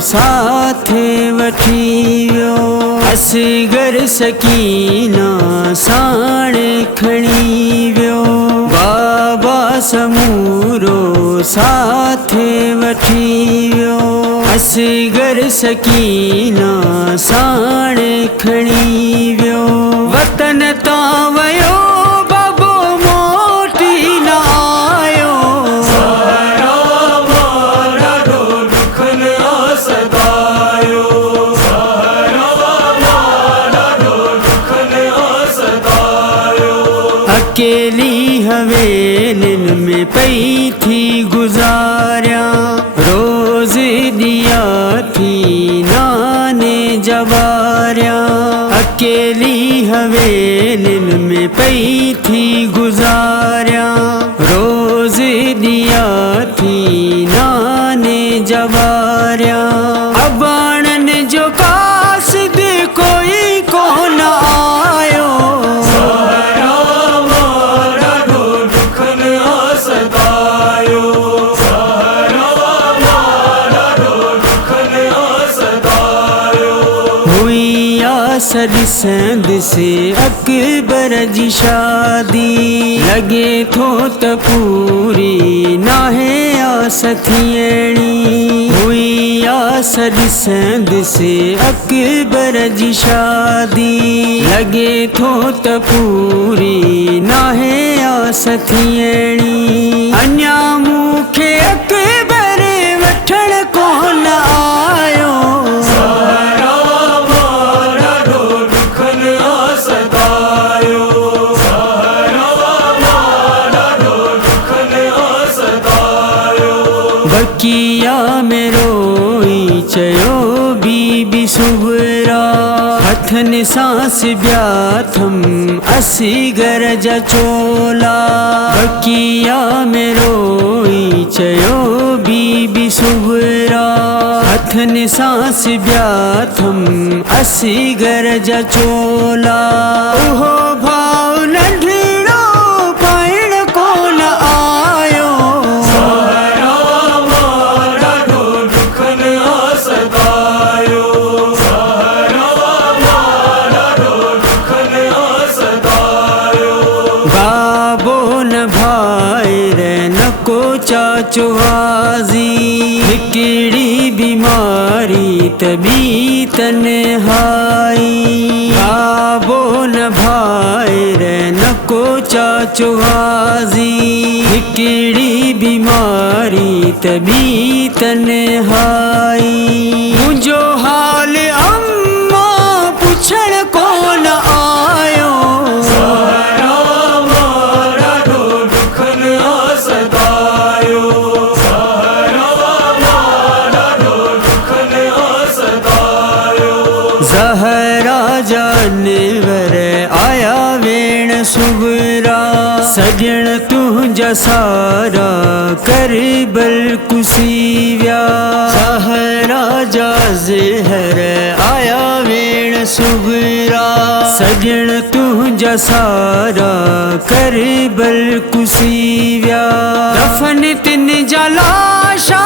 साथ वठी वियो। असगर सकीना साण खणी वियो। बाबा समूरो साथ वठी वियो। असगर सकीना साण खणी वियो। वतन तां वयो बाबो मोटी न आयो। सहरा मां ॾाढो ॾुखनि सतायो। सहरा मां ॾाढो ॾुखनि सतायो। अकेली हवेलिन में पई थी गुज़ारिया। रोज़ दिया थी नाने जवारिया। अकेली हवेलिन में पई थी गुज़ारिया। रोज़ दिया थी नाने जवारिया। अबाणन जो कासिद कोई कोन आयो। सहरा मां ॾाढो ॾुखनि सतायो। सहरा मां ॾाढो ॾुखनि सतायो। हुई आस ॾिसंदुसि अकबर जी शादी। लॻे थो त पूरी नाहे आस थियणी। हुई आस ॾिसंदुसि अकबर जी शादी। लॻे थो त पूरी नाहे आस थियणी। अञा मूंखे अकबर वठण कोन आयो। सहरा मां ॾाढो ॾुखनि सतायो। सहरा मां ॾाढो ॾुखनि सतायो। बकिया में रोई चयो बीबी सुबरा। हथनि सां सिबिया थम असगर जा चोला। बकिया में रोई चयो बीबी सुबरा। हथनि सां सिबिया थम असगर जा चोला। उहो भाउ नंढड़ो पाइण कोन आयो। सहरा मां ॾाढो ॾुखनि सतायो। सहरा मां ॾाढो ॾुखनि सतायो। बाबो न भाइर न को चाचो हाज़ी। हिकिड़ी बीमारी तबी तन्हाई। बाबो न भाइर न को चाचो हाज़ी। हिकिड़ी बीमारी तबी तन्हाई। मुंहिंजो हाल अम्मा पुछण कोन आयो। सहरा मां ॾाढो ॾुखनि सतायो। सहरा मां ॾाढो ॾुखनि सतायो। ज़हरा जानवर आया वेण सुबरा। सजण तुंहिंजा सारा करबल कुसी विया। ज़हरा जा ज़हर आया वेण सुबरा। सजण तुंहिंजा सारा करबल कुसी विया। दफन तिन जा लाशा